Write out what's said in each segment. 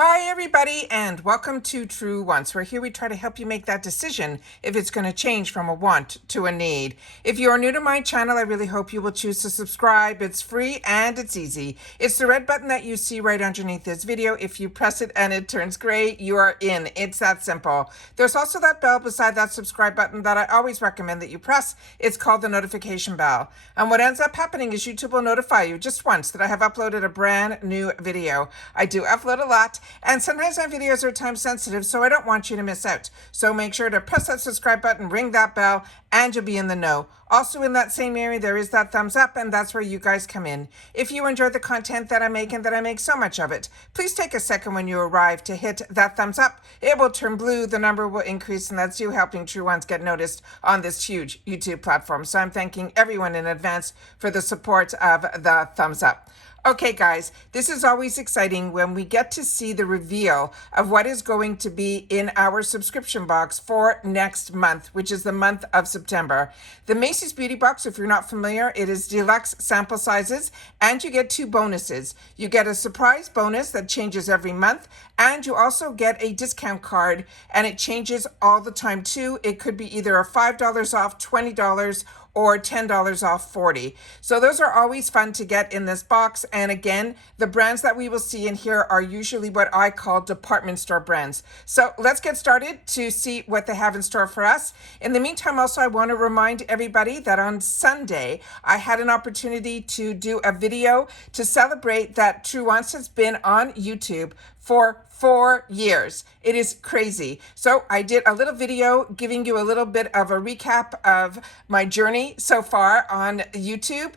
Hi everybody and welcome to True Wants, where here we try to help you make that decision if it's going to change from a want to a need. If you are new to my channel, I really hope you will choose to subscribe. It's free and it's easy. It's the red button that you see right underneath this video. If you press it and it turns gray, you are in. It's that simple. There's also that bell beside that subscribe button that I always recommend that you press. It's called the notification bell. And what ends up happening is YouTube will notify you just once that I have uploaded a brand new video. I do upload a lot. And sometimes my videos are time sensitive, so I don't want you to miss out. So make sure to press that subscribe button, ring that bell, and you'll be in the know. Also in that same area, there is that thumbs up, and that's where you guys come in. If you enjoy the content that I make and that I make so much of it, please take a second when you arrive to hit that thumbs up. It will turn blue, the number will increase, and that's you helping True Ones get noticed on this huge YouTube platform. So I'm thanking everyone in advance for the support of the thumbs up. Okay, guys, this is always exciting when we get to see the reveal of what is going to be in our subscription box for next month, which is the month of September. The Macys Beauty Box, if you're not familiar, it is deluxe sample sizes, and you get two bonuses. You get a surprise bonus that changes every month, and you also get a discount card, and it changes all the time too. It could be either a $5 off, $20, or $10 off 40. So those are always fun to get in this box. And again, the brands that we will see in here are usually what I call department store brands. So let's get started to see what they have in store for us. In the meantime, also, I want to remind everybody that on Sunday, I had an opportunity to do a video to celebrate that True Wants has been on YouTube for 4 years. It is crazy. So I did a little video giving you a little bit of a recap of my journey so far on YouTube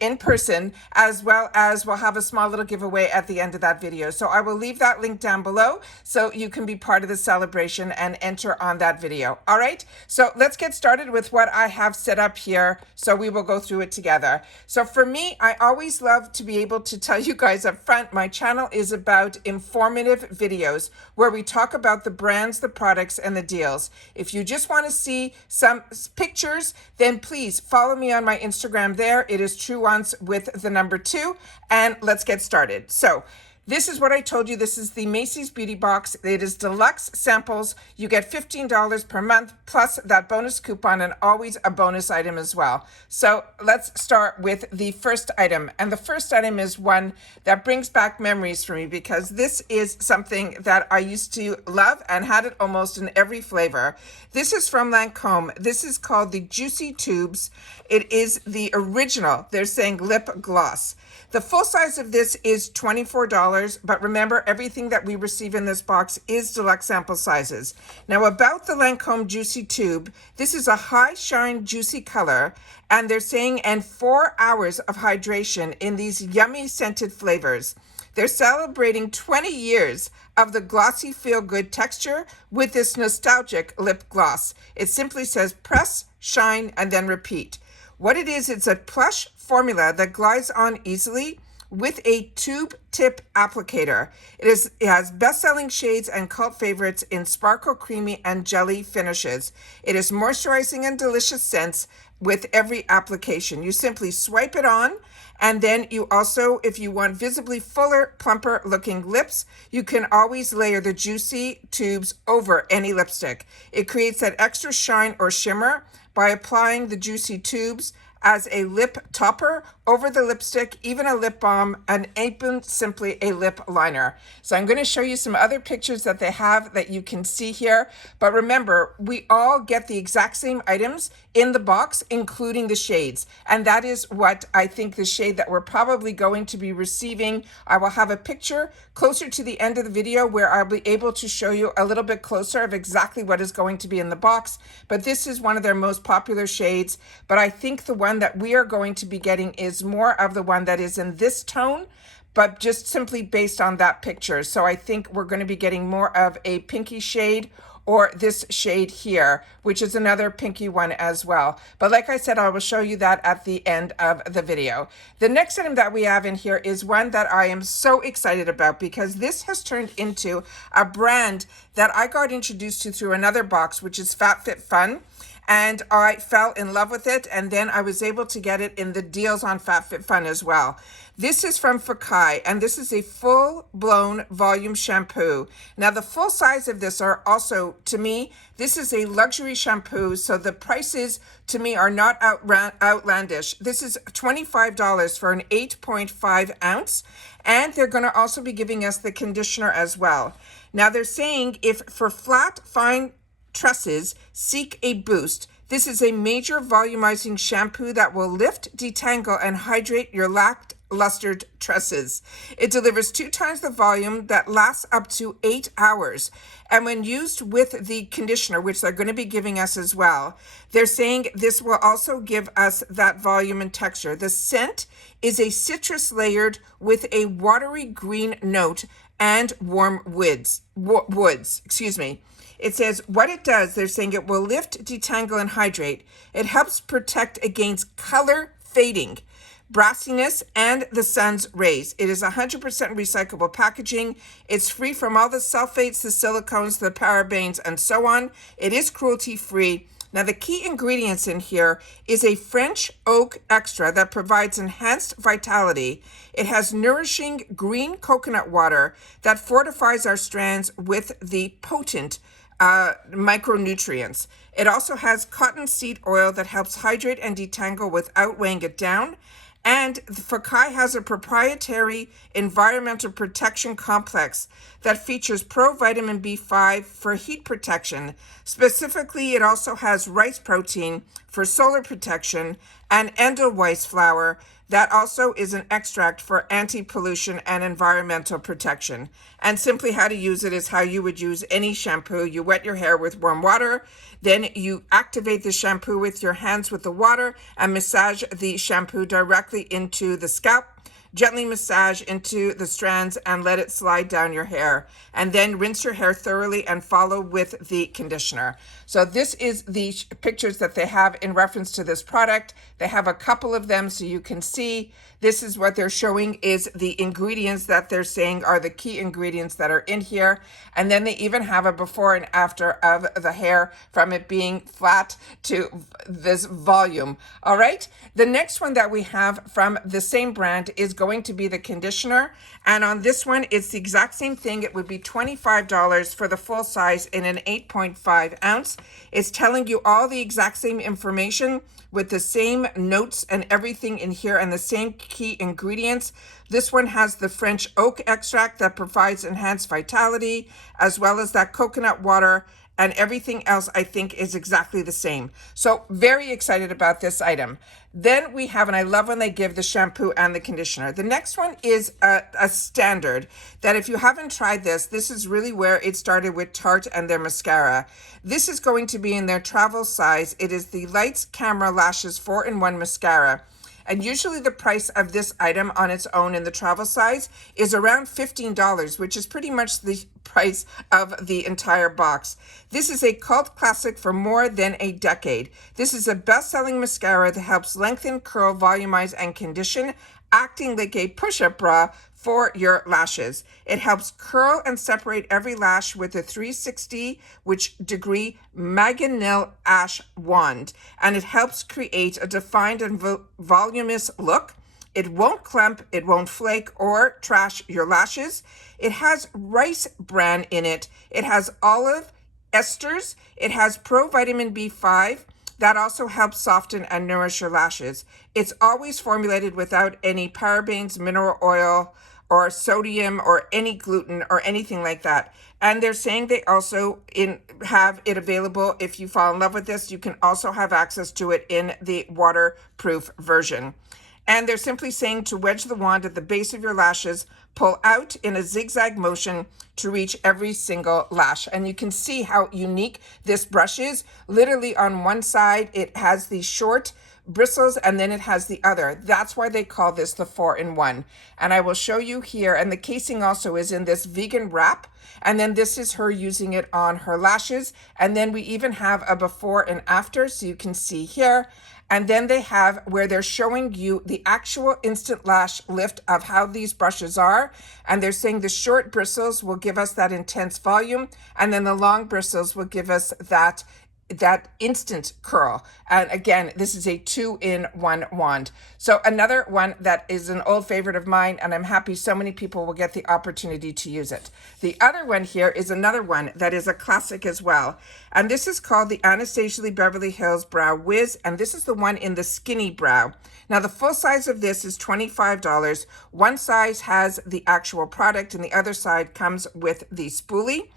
in person, as well as we'll have a small little giveaway at the end of that video. So I will leave that link down below so you can be part of the celebration and enter on that video. All right, so let's get started with what I have set up here. So we will go through it together. So for me, I always love to be able to tell you guys up front, my channel is about informative videos where we talk about the brands, the products, and the deals. If you just want to see some pictures, then please follow me on my Instagram there. It is True Wants with the number 2, and let's get started. So this is what I told you. This is the Macys Beauty Box. It is deluxe samples. You get $15 per month, plus that bonus coupon, and always a bonus item as well. So let's start with the first item. And the first item is one that brings back memories for me, because this is something that I used to love and had it almost in every flavor. This is from Lancome. This is called the Juicy Tubes. It is the original, they're saying, lip gloss. The full size of this is $24, but remember, everything that we receive in this box is deluxe sample sizes. Now, about the Lancome Juicy Tube, this is a high shine juicy color, and they're saying, and 4 hours of hydration in these yummy scented flavors. They're celebrating 20 years of the glossy feel-good texture with this nostalgic lip gloss. It simply says press, shine, and then repeat. What it is, it's a plush formula that glides on easily with a tube tip applicator. It has best-selling shades and cult favorites in sparkle, creamy, and jelly finishes. It is moisturizing and delicious scents with every application. You simply swipe it on, and then you also, if you want visibly fuller, plumper looking lips, you can always layer the Juicy Tubes over any lipstick. It creates that extra shine or shimmer by applying the Juicy Tubes as a lip topper over the lipstick, even a lip balm, and even simply a lip liner. So I'm going to show you some other pictures that they have that you can see here. But remember, we all get the exact same items in the box, including the shades. And that is what I think the shade that we're probably going to be receiving. I will have a picture closer to the end of the video where I'll be able to show you a little bit closer of exactly what is going to be in the box. But this is one of their most popular shades. But I think the one that we are going to be getting is more of the one that is in this tone, but just simply based on that picture. So I think we're going to be getting more of a pinky shade, or this shade here, which is another pinky one as well. But like I said, I will show you that at the end of the video. The next item that we have in here is one that I am so excited about, because this has turned into a brand that I got introduced to through another box, which is FabFitFun. and I fell in love with it, and then I was able to get it in the deals on FabFitFun as well. This is from Fakai, and this is a full-blown volume shampoo. Now, the full size of this are also, to me, this is a luxury shampoo, so the prices, to me, are not outlandish. This is $25 for an 8.5 ounce, and they're going to also be giving us the conditioner as well. Now, they're saying if for flat, fine tresses, seek a boost. This is a major volumizing shampoo that will lift, detangle, and hydrate your lacklustered tresses. It delivers 2 times the volume that lasts up to 8 hours. And when used with the conditioner, which they're going to be giving us as well, they're saying this will also give us that volume and texture. The scent is a citrus layered with a watery green note and warm woods. It says what it does, they're saying it will lift, detangle, and hydrate. It helps protect against color fading, brassiness, and the sun's rays. It is 100% recyclable packaging. It's free from all the sulfates, the silicones, the parabens, and so on. It is cruelty-free. Now, the key ingredients in here is a French oak extra that provides enhanced vitality. It has nourishing green coconut water that fortifies our strands with the potent micronutrients. It also has cottonseed oil that helps hydrate and detangle without weighing it down. And Fakai has a proprietary environmental protection complex that features provitamin B5 for heat protection. Specifically, it also has rice protein for solar protection and Edelweiss flour that also is an extract for anti-pollution and environmental protection. And simply how to use it is how you would use any shampoo. You wet your hair with warm water, then you activate the shampoo with your hands with the water and massage the shampoo directly into the scalp. Gently massage into the strands and let it slide down your hair. And then rinse your hair thoroughly and follow with the conditioner. So this is the pictures that they have in reference to this product. They have a couple of them so you can see. This is what they're showing is the ingredients that they're saying are the key ingredients that are in here. And then they even have a before and after of the hair from it being flat to this volume. All right. The next one that we have from the same brand is going to be the conditioner. And on this one, it's the exact same thing. It would be $25 for the full size in an 8.5 ounce. It's telling you all the exact same information with the same notes and everything in here and the same key ingredients. This one has the French oak extract that provides enhanced vitality, as well as that coconut water, and everything else I think is exactly the same. So very excited about this item. Then we have, and I love when they give the shampoo and the conditioner. The next one is a standard that if you haven't tried this, this is really where it started with Tarte and their mascara. This is going to be in their travel size. It is the Lights Camera Lashes 4-in-1 mascara. And usually the price of this item on its own in the travel size is around $15, which is pretty much the price of the entire box. This is a cult classic for more than a decade. This is a best-selling mascara that helps lengthen, curl, volumize, and condition, acting like a push-up bra for your lashes. It helps curl and separate every lash with a 360-degree manganill ash wand, and it helps create a defined and voluminous look. It won't clump, it won't flake or trash your lashes. It has rice bran in it. It has olive esters. It has provitamin B5. That also helps soften and nourish your lashes. It's always formulated without any parabens, mineral oil, or sodium, or any gluten, or anything like that. And they're saying they also have it available. If you fall in love with this, you can also have access to it in the waterproof version. And they're simply saying to wedge the wand at the base of your lashes, pull out in a zigzag motion to reach every single lash. And you can see how unique this brush is. Literally on one side, it has the short bristles and then it has the other. That's why they call this the 4-in-1. And I will show you here. And the casing also is in this vegan wrap. And then this is her using it on her lashes. And then we even have a before and after, so you can see here. And then they have where they're showing you the actual instant lash lift of how these brushes are. And they're saying the short bristles will give us that intense volume. And then the long bristles will give us that that instant curl. And again, this is a 2-in-1 wand. So another one that is an old favorite of mine, and I'm happy so many people will get the opportunity to use it. The other one here is another one that is a classic as well. And this is called the Anastasia Beverly Hills Brow Wiz. And this is the one in the skinny brow. Now the full size of this is $25. One size has the actual product and the other side comes with the spoolie.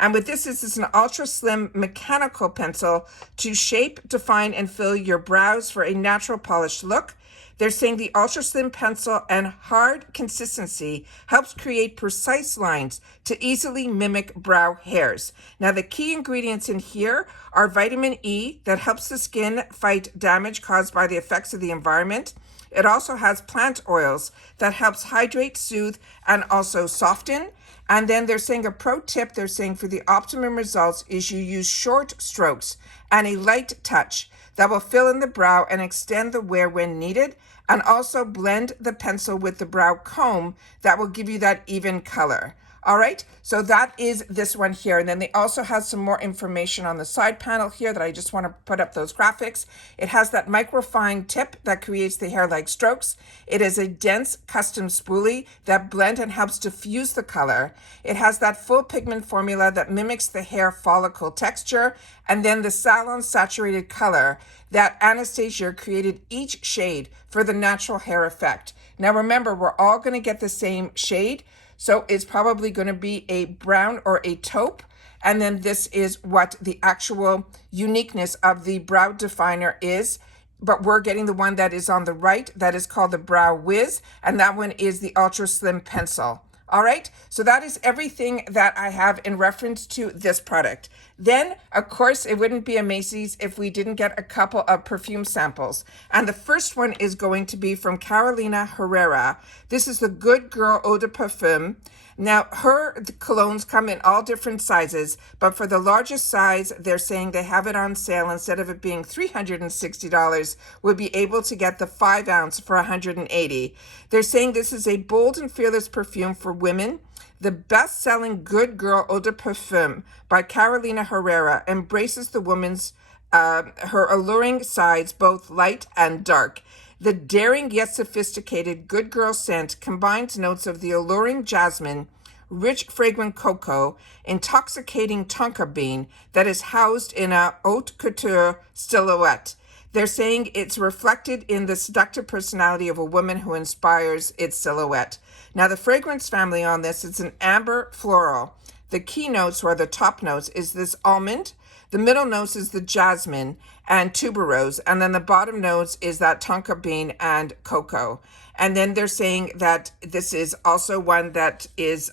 And with this is an ultra slim mechanical pencil to shape, define, and fill your brows for a natural polished look. They're saying the ultra slim pencil and hard consistency helps create precise lines to easily mimic brow hairs. Now the key ingredients in here are vitamin E that helps the skin fight damage caused by the effects of the environment. It also has plant oils that helps hydrate, soothe, and also soften. And then they're saying a pro tip, they're saying for the optimum results is you use short strokes and a light touch that will fill in the brow and extend the wear when needed, and also blend the pencil with the brow comb that will give you that even color. All right, so that is this one here. And then they also have some more information on the side panel here that I just want to put up those graphics. It has that microfine tip that creates the hair-like strokes. It is a dense custom spoolie that blends and helps diffuse the color. It has that full pigment formula that mimics the hair follicle texture. And then the salon saturated color that Anastasia created each shade for the natural hair effect. Now remember, we're all going to get the same shade. So it's probably going to be a brown or a taupe. And then this is what the actual uniqueness of the brow definer is. But we're getting the one that is on the right. That is called the Brow Wiz. And that one is the Ultra Slim Pencil. All right, so that is everything that I have in reference to this product. Then, of course, it wouldn't be a Macys if we didn't get a couple of perfume samples. And the first one is going to be from Carolina Herrera. This is the Good Girl Eau de Parfum. Now, the colognes come in all different sizes, but for the largest size, they're saying they have it on sale. Instead of it being $360, we'll be able to get the 5 ounce for $180. They're saying this is a bold and fearless perfume for women. The best-selling Good Girl Eau de Parfum by Carolina Herrera embraces the woman's her alluring sides, both light and dark. The daring yet sophisticated Good Girl scent combines notes of the alluring jasmine, rich fragrant cocoa, intoxicating tonka bean that is housed in a haute couture silhouette. They're saying it's reflected in the seductive personality of a woman who inspires its silhouette. Now the fragrance family on this is an amber floral. The key notes, or the top notes, is this almond. The middle notes is the jasmine and tuberose, and then the bottom notes is that tonka bean and cocoa. And then they're saying that this is also one that is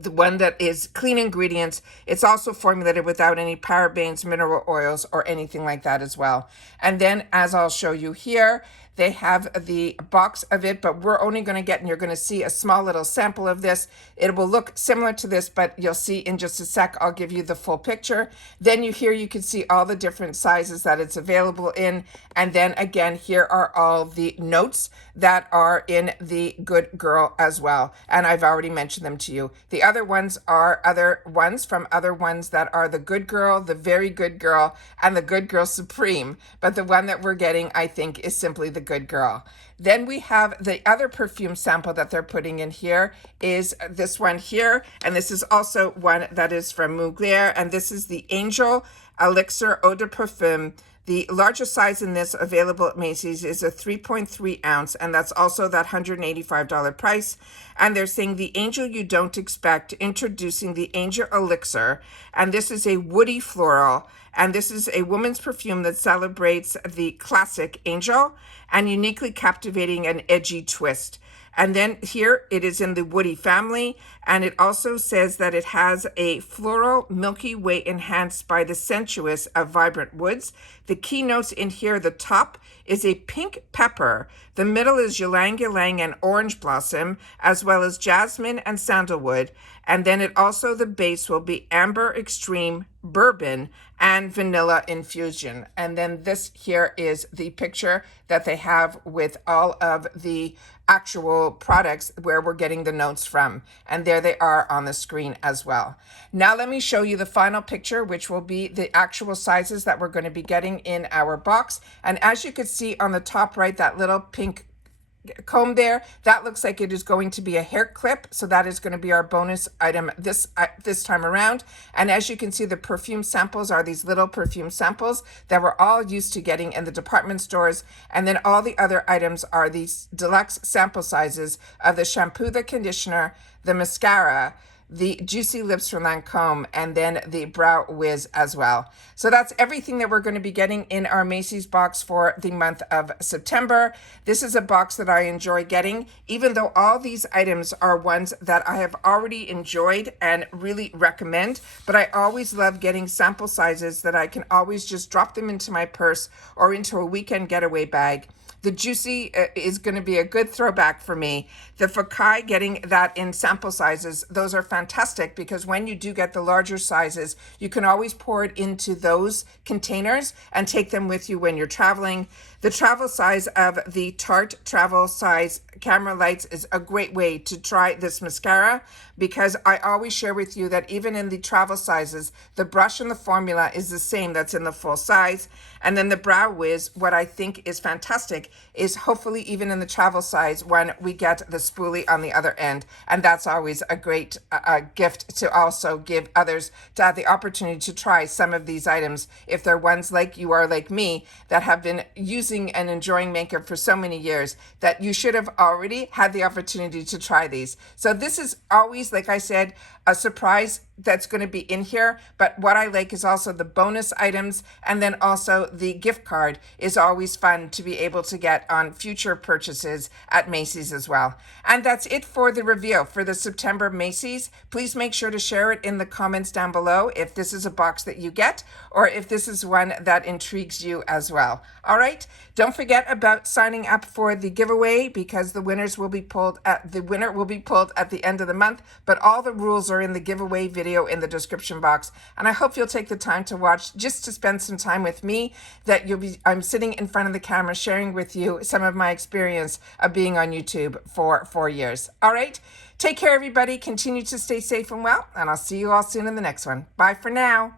the one that is clean ingredients. It's also formulated without any parabens, mineral oils, or anything like that as well. And then, as I'll show you here, they have the box of it, but we're only going to get, and you're going to see a small little sample of this. It will look similar to this, but you'll see in just a sec, I'll give you the full picture. Then you can see all the different sizes that it's available in. And then again, here are all the notes that are in the Good Girl as well. And I've already mentioned them to you. The other ones are other ones from other ones that are the Good Girl, the Very Good Girl, and the Good Girl Supreme. But the one that we're getting, I think, is simply the Good Girl. Then we have the other perfume sample that they're putting in here is this one here. And this is also one that is from Mugler. And this is the Angel Elixir Eau de Parfum. The largest size in this available at Macys is a 3.3 ounce, and that's also that $185 price. And they're saying the Angel You Don't Expect, introducing the Angel Elixir. And this is a woody floral. And this is a woman's perfume that celebrates the classic Angel and uniquely captivating an edgy twist. And then here it is in the woody family, and it also says that it has a floral Milky Way enhanced by the sensuous of vibrant woods. The keynotes in here, the top is a pink pepper. The middle is ylang ylang and orange blossom, as well as jasmine and sandalwood. And then it also, the base will be amber extreme, bourbon and vanilla infusion. And then this here is the picture that they have with all of the actual products where we're getting the notes from. And there they are on the screen as well. Now let me show you the final picture, which will be the actual sizes that we're going to be getting in our box. And as you can see on the top right, that little pink comb there, that looks like it is going to be a hair clip, so that is going to be our bonus item this time around. And as you can see, the perfume samples are these little perfume samples that we're all used to getting in the department stores, and then all the other items are these deluxe sample sizes of the shampoo, the conditioner, the mascara, the Juicy Lips from Lancome, and then the Brow Wiz as well. So that's everything that we're going to be getting in our Macys box for the month of September. This is a box that I enjoy getting, even though all these items are ones that I have already enjoyed and really recommend, but I always love getting sample sizes that I can always just drop them into my purse or into a weekend getaway bag. The Juicy is going to be a good throwback for me. The Fakai, getting that in sample sizes, those are fantastic because when you do get the larger sizes, you can always pour it into those containers and take them with you when you're traveling. The travel size of the Tarte travel size camera lights is a great way to try this mascara because I always share with you that even in the travel sizes, the brush and the formula is the same that's in the full size. And then the Brow Wiz, what I think is fantastic is hopefully even in the travel size when we get the spoolie on the other end. And that's always a great gift to also give others to have the opportunity to try some of these items if they're ones like you are like me that have been using and enjoying makeup for so many years that you should have already had the opportunity to try these. So this is always, like I said, a surprise that's going to be in here, but what I like is also the bonus items, and then also the gift card is always fun to be able to get on future purchases at Macys as well. And that's it for the reveal for the September Macys. Please make sure to share it in the comments down below if this is a box that you get or if this is one that intrigues you as well. All right, don't forget about signing up for the giveaway because the winner will be pulled at the end of the month, but all the rules are in the giveaway video in the description box. And I hope you'll take the time to watch just to spend some time with me, that I'm sitting in front of the camera sharing with you some of my experience of being on YouTube for 4 years. All right, take care everybody, continue to stay safe and well, and I'll see you all soon in the next one. Bye for now.